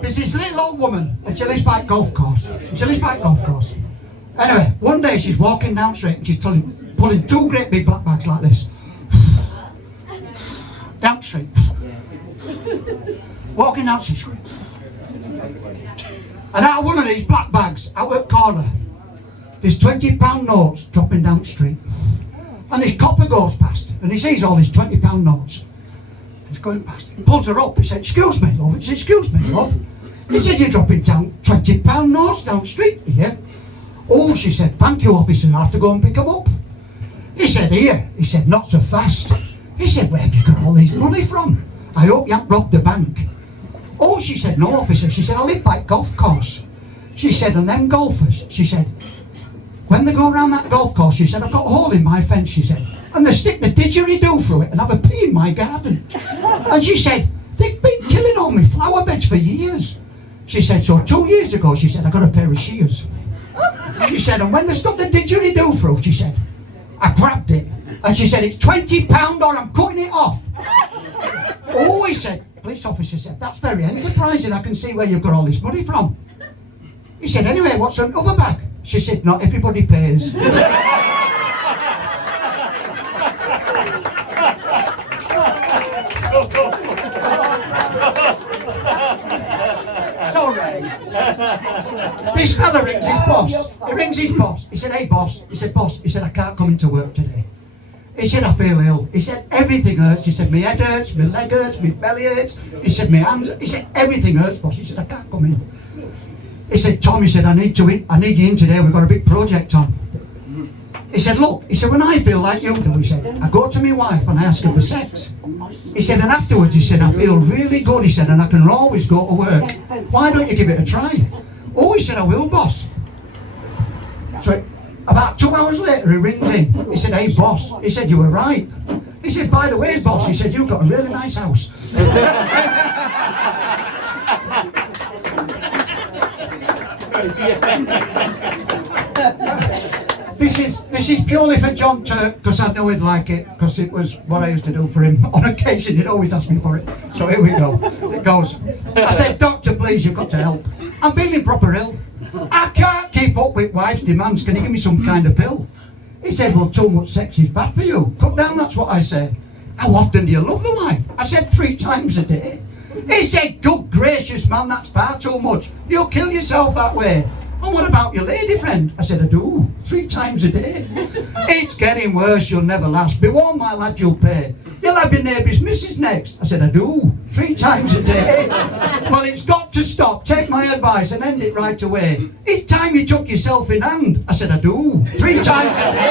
There's this little old woman at Gillespie Golf Course. Anyway, one day she's walking down the street and she's pulling two great big black bags like this. Down the street. Walking down the street. And out of one of these black bags, out at the corner, there's £20 notes dropping down the street. And this copper goes past and he sees all these £20 notes. He's going past. He pulls her up. He said, "Excuse me, love." He said, "Excuse me, love." He said, "You're dropping down £20 notes down the street here." "Oh," she said, "thank you, officer. I have to go and pick them up." He said, "Here." He said, "Not so fast." He said, "Where have you got all these money from? I hope you haven't robbed the bank." "Oh," she said, "No, officer." She said, "I live by a golf course." She said, "And them golfers," she said, "when they go around that golf course," she said, "I've got a hole in my fence," she said, "and they stick the didgeridoo through it and have a pee in my garden." And she said, "They've been killing all my flower beds for years." She said, "So 2 years ago," she said, "I got a pair of shears." She said, "And when they stuck the didgeridoo through," she said, "I grabbed it." And she said, "It's £20 or I'm cutting it off." "Oh," he said, police officer said, "That's very enterprising. I can see where you've got all this money from." He said, "Anyway, what's in the other bag?" She said, "Not everybody pays." Sorry. This fella rings his boss. He rings his boss. He said, "Hey boss." He said, "Boss." He said, "I can't come into work today." He said, "I feel ill." He said, "Everything hurts." He said, "My head hurts, my leg hurts, my belly hurts." He said, "My hands." He said, "Everything hurts, boss." He said, "I can't come in." He said, "Tom," he said, I need you in today. We've got a big project on." He said, "Look," he said, "when I feel like you do," he said, "I go to my wife and I ask her for sex." He said, "And afterwards," he said, "I feel really good," he said, "and I can always go to work. Why don't you give it a try?" "Oh," he said, "I will, boss." So about 2 hours later, he rings in. He said, "Hey, boss." He said, "You were right." He said, "By the way, boss," he said, "you've got a really nice house." This is purely for John Turk, because I know he'd like it, because it was what I used to do for him on occasion. He'd always ask me for it. So here we go. It goes. I said, "Doctor, please, you've got to help. I'm feeling proper ill. I can't keep up with wife's demands. Can you give me some kind of pill?" He said, "Well, too much sex is bad for you. Cut down," that's what I said. "How often do you love the wife?" I said, 3 times a day. He said, "Good gracious, man, that's far too much. You'll kill yourself that way." "And what about your lady friend?" I said, "I do, 3 times a day." "It's getting worse, you'll never last. Be warned, my lad, you'll pay. You'll have your neighbour's missus next." I said, "I do, 3 times a day." "Well, it's got to stop. Take my advice and end it right away. It's time you took yourself in hand." I said, "I do, 3 times a day."